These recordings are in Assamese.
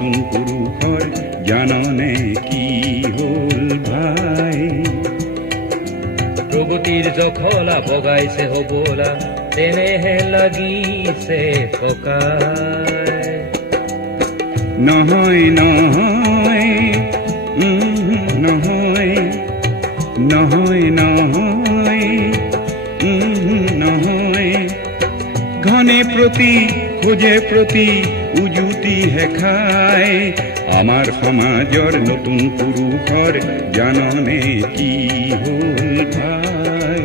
নতুন পুৰুষৰ জাননে কি হ'ল ভাই প্ৰগতিৰ জখলা বগাইছে হবলা তেনেহে লাগিছে ককাই নহয় নহয় নহয় নহয় নহয় নহয় ঘনে প্ৰতি খোজে প্ৰতি উজুতিহে খায় আমাৰ সমাজৰ নতুন পুৰুষৰ জাননে কি হ'ল ভাই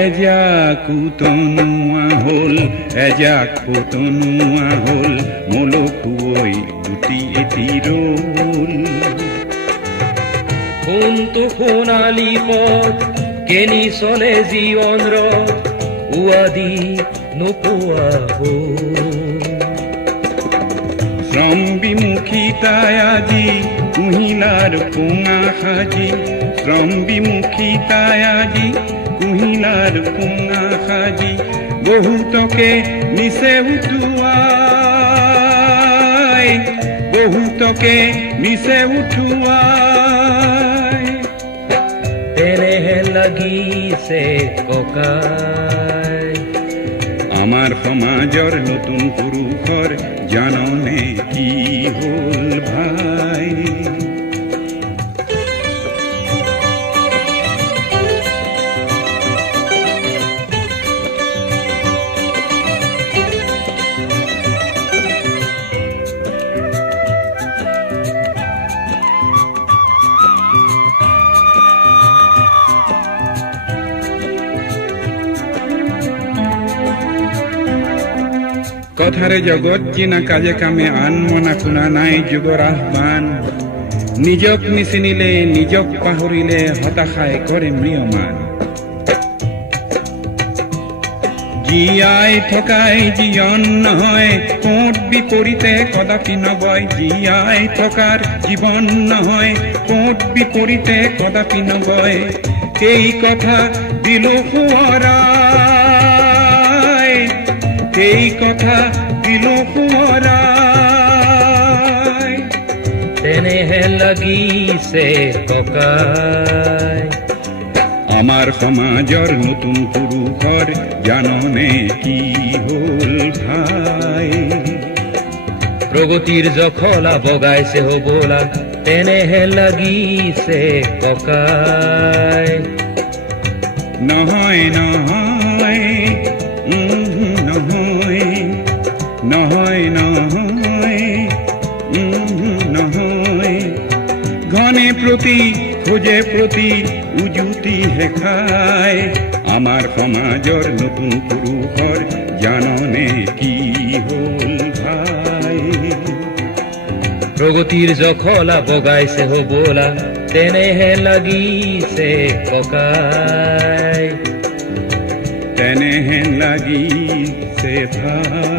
এজাক উতনোৱা হ'ল এজাক ফুটনোৱা হ'ল মলকুৱৈ গুটি এটি ৰ'ল কোনটো সোণালী পথ কেনি চলে জীৱন ৰথ উৱাদি নোপোৱা হ'ল শ্ৰম বিমুখিতাই আজি কুহিলাৰ পোঙা সাজি শ্ৰম বিমুখিতাই আজি কুহিলাৰ পোঙা সাজি বহুতকে নিচে উঠুৱাই বহুতকে নিচে উঠুৱাই তেনেহে লাগিছে ককাই আমাৰ সমাজৰ নতুন পুৰুষৰ জাননে কি হ'ল ভাই কথাৰে জগত জিনা কাজে কামে আন মনা শুনা নাই যুগৰ আহ্বান নিজক নিচিনিলে নিজক পাহৰিলে হতাশাই কৰে ম্ৰিয়মান জীয়াই থকাই জীৱন নহয় কোট বিপৰীতে কদাপি নগয় জীয়াই থকাৰ জীৱন নহয় কোট বিপৰীতে কদাপি নগয় এই কথা দিলো সোঁৱৰাই এই কথা দিলো সোঁৱৰাই তেনেহে লাগিছে ককাই আমাৰ সমাজৰ নতুন পুৰুষৰ জাননে কি হ'ল ভাই প্ৰগতিৰ জখলা বগাইছে হবলা তেনেহে লাগিছে ককাই নহয় নহয় নহয় নহয় নহয় নহয় ঘনে প্ৰতি খোজে প্ৰতি উজুতিহে খায় আমাৰ সমাজৰ নতুন পুৰুষৰ জাননে কি হ'ল ভাই প্ৰগতিৰ জখলা বগাইছে হবলা তেনেহে লাগিছে ককাই তেনেহে লাগিছে ভাই